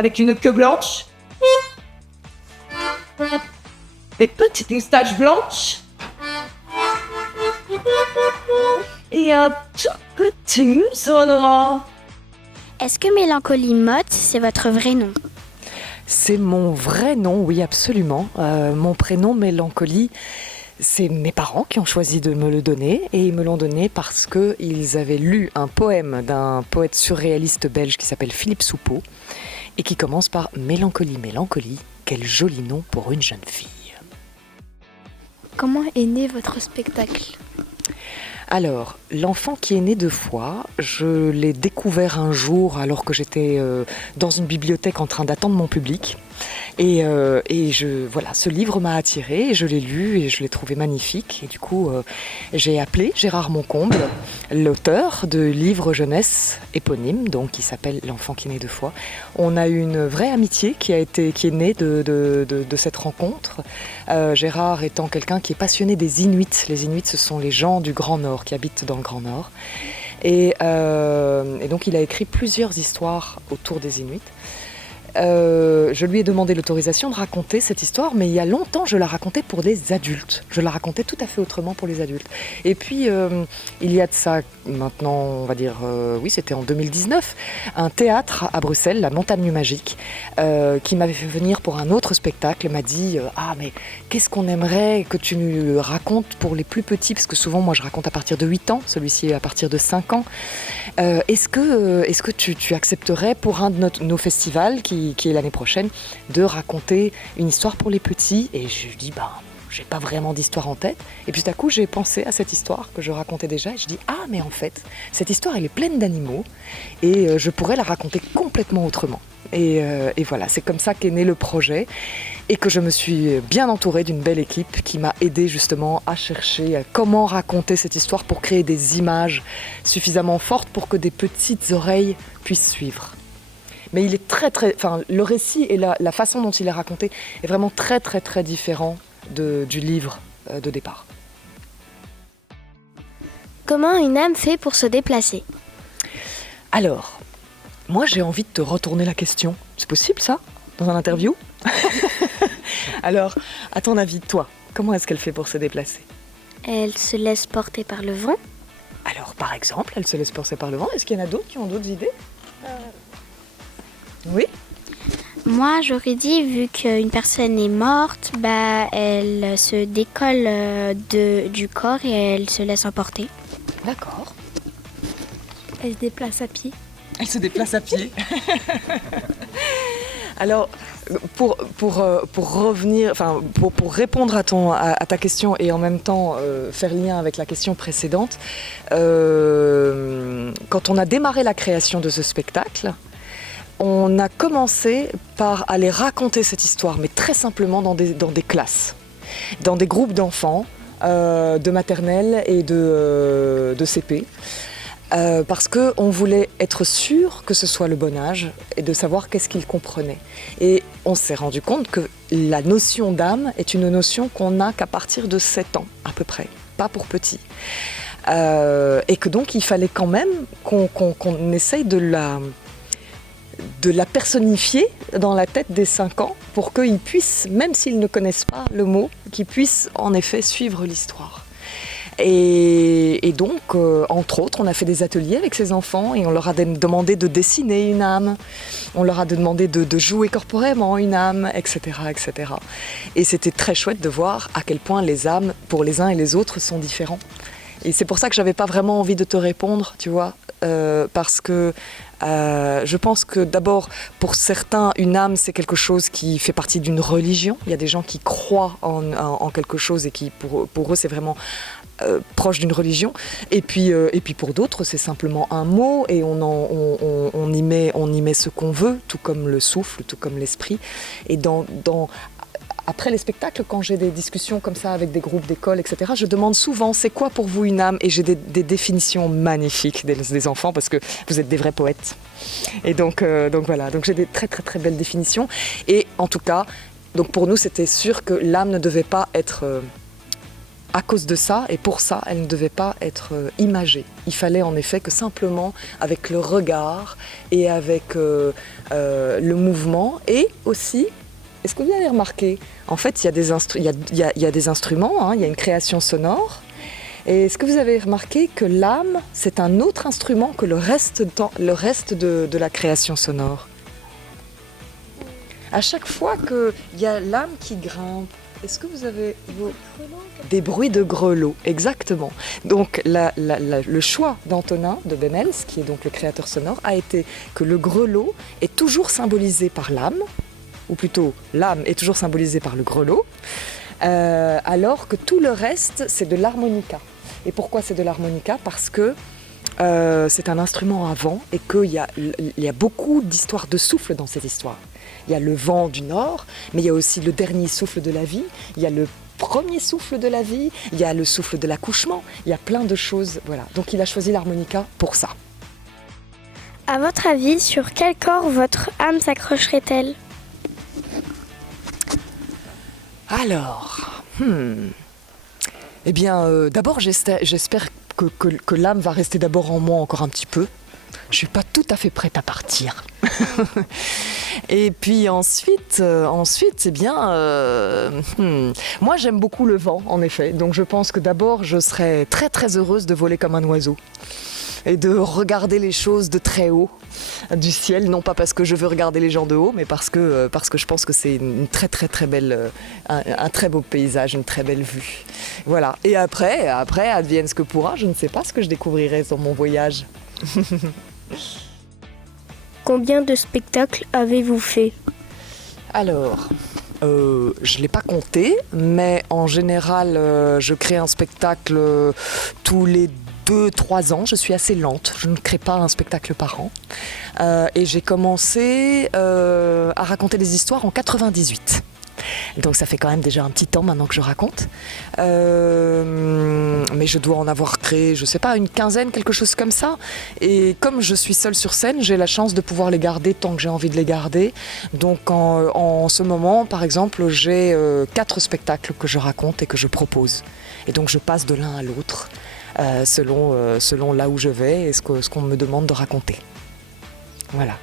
avec une queue blanche, des petites moustaches blanches et un tout petit museau noir. Est-ce que Mélancolie Motte, c'est votre vrai nom? C'est mon vrai nom, oui, absolument. Mon prénom Mélancolie, c'est mes parents qui ont choisi de me le donner, et ils me l'ont donné parce qu'ils avaient lu un poème d'un poète surréaliste belge qui s'appelle Philippe Soupeau et qui commence par Mélancolie, mélancolie, quel joli nom pour une jeune fille. Comment est né votre spectacle? Alors, l'enfant qui est né 2 fois, je l'ai découvert un jour alors que j'étais dans une bibliothèque en train d'attendre mon public. Et voilà, ce livre m'a attirée, je l'ai lu et je l'ai trouvé magnifique. Et du coup, j'ai appelé Gérard Moncomble, l'auteur de livres jeunesse éponyme, donc qui s'appelle L'enfant qui est né 2 fois. On a eu une vraie amitié qui est née de cette rencontre. Gérard étant quelqu'un qui est passionné des Inuits. Les Inuits, ce sont les gens du Grand Nord, qui habitent dans le Grand Nord. Et donc il a écrit plusieurs histoires autour des Inuits. Je lui ai demandé l'autorisation de raconter cette histoire, mais il y a longtemps je la racontais pour des adultes. Je la racontais tout à fait autrement pour les adultes. Et puis il y a de ça maintenant, on va dire, oui, c'était en 2019, un théâtre à Bruxelles, la Montagne Magique, qui m'avait fait venir pour un autre spectacle, m'a dit ah mais qu'est-ce qu'on aimerait que tu nous racontes pour les plus petits, parce que souvent moi je raconte à partir de 8 ans, celui-ci à partir de 5 ans. Est-ce que tu accepterais pour un de nos festivals qui est l'année prochaine, de raconter une histoire pour les petits? Et je lui dis, j'ai pas vraiment d'histoire en tête. Et puis tout à coup, j'ai pensé à cette histoire que je racontais déjà. Et je dis, ah, mais en fait, cette histoire, elle est pleine d'animaux. Et je pourrais la raconter complètement autrement. Et voilà, c'est comme ça qu'est né le projet. Et que je me suis bien entourée d'une belle équipe qui m'a aidée justement à chercher comment raconter cette histoire pour créer des images suffisamment fortes pour que des petites oreilles puissent suivre. Mais il est le récit et la façon dont il est raconté est vraiment très très très différent du livre de départ. Comment une âme fait pour se déplacer? Alors, moi j'ai envie de te retourner la question. C'est possible ça, dans un interview? Alors, à ton avis, toi, comment est-ce qu'elle fait pour se déplacer? Elle se laisse porter par le vent. Alors, par exemple, elle se laisse porter par le vent. Est-ce qu'il y en a d'autres qui ont d'autres idées? Oui. Moi, j'aurais dit, vu qu'une personne est morte, elle se décolle du corps et elle se laisse emporter. D'accord. Elle se déplace à pied. Elle se déplace à pied. Alors, pour revenir, pour répondre à ta question et en même temps faire lien avec la question précédente, quand on a démarré la création de ce spectacle, on a commencé par aller raconter cette histoire, mais très simplement dans des classes, dans des groupes d'enfants, de maternelle et de CP. Parce qu'on voulait être sûr que ce soit le bon âge et de savoir qu'est-ce qu'ils comprenaient. Et on s'est rendu compte que la notion d'âme est une notion qu'on n'a qu'à partir de 7 ans à peu près, pas pour petits. Et que donc il fallait quand même qu'on essaye de la personnifier dans la tête des 5 ans pour qu'ils puissent, même s'ils ne connaissent pas le mot, qu'ils puissent en effet suivre l'histoire. Et donc, entre autres, on a fait des ateliers avec ces enfants et on leur a demandé de dessiner une âme, on leur a demandé de jouer corporellement une âme, etc., etc. Et c'était très chouette de voir à quel point les âmes, pour les uns et les autres, sont différents. Et c'est pour ça que j'avais pas vraiment envie de te répondre, tu vois, parce que je pense que d'abord, pour certains, une âme, c'est quelque chose qui fait partie d'une religion. Il y a des gens qui croient en quelque chose et qui, pour eux, c'est vraiment proche d'une religion. Et puis pour d'autres, c'est simplement un mot et on y met ce qu'on veut, tout comme le souffle, tout comme l'esprit. Et après les spectacles, quand j'ai des discussions comme ça avec des groupes d'école, etc., je demande souvent c'est quoi pour vous une âme, et j'ai des définitions magnifiques des enfants parce que vous êtes des vrais poètes. Et donc voilà, donc j'ai des très très très belles définitions. Et en tout cas, donc pour nous c'était sûr que l'âme ne devait pas être à cause de ça, et pour ça, elle ne devait pas être imagée. Il fallait en effet que simplement, avec le regard et avec le mouvement, et aussi, est-ce que vous avez remarqué, en fait, il y a des instruments, hein, il y a une création sonore. Et est-ce que vous avez remarqué que l'âme, c'est un autre instrument que le reste de la création sonore? À chaque fois qu'il y a l'âme qui grimpe, est-ce que vous avez des bruits de grelots? Exactement. Donc le choix d'Antonin de Bemmels, qui est donc le créateur sonore, a été que le grelot est toujours symbolisé par l'âme, ou plutôt l'âme est toujours symbolisée par le grelot, alors que tout le reste, c'est de l'harmonica. Et pourquoi c'est de l'harmonica? Parce que c'est un instrument à vent et qu'il y a beaucoup d'histoires de souffle dans cette histoire. Il y a le vent du nord, mais il y a aussi le dernier souffle de la vie, il y a le premier souffle de la vie, il y a le souffle de l'accouchement, il y a plein de choses. Voilà. Donc il a choisi l'harmonica pour ça. À votre avis, sur quel corps votre âme s'accrocherait-elle? Alors, eh bien, d'abord, j'espère que l'âme va rester d'abord en moi encore un petit peu. Je suis pas tout à fait prête à partir. Et puis ensuite, eh bien, moi j'aime beaucoup le vent, en effet. Donc je pense que d'abord, je serais très très heureuse de voler comme un oiseau et de regarder les choses de très haut du ciel, non pas parce que je veux regarder les gens de haut, mais parce que je pense que c'est une très très très belle, un très beau paysage, une très belle vue. Voilà. Et après, advienne ce que pourra, je ne sais pas ce que je découvrirai sur mon voyage. Combien de spectacles avez-vous fait? Alors, je ne l'ai pas compté, mais en général, je crée un spectacle tous les 2-3 ans. Je suis assez lente, je ne crée pas un spectacle par an. Et j'ai commencé à raconter des histoires en 98. Donc ça fait quand même déjà un petit temps maintenant que je raconte. Mais je dois en avoir créé, je sais pas, une quinzaine, quelque chose comme ça. Et comme je suis seule sur scène, j'ai la chance de pouvoir les garder tant que j'ai envie de les garder. Donc en ce moment, par exemple, j'ai 4 spectacles que je raconte et que je propose. Et donc je passe de l'un à l'autre selon là où je vais et ce qu'on me demande de raconter. Voilà.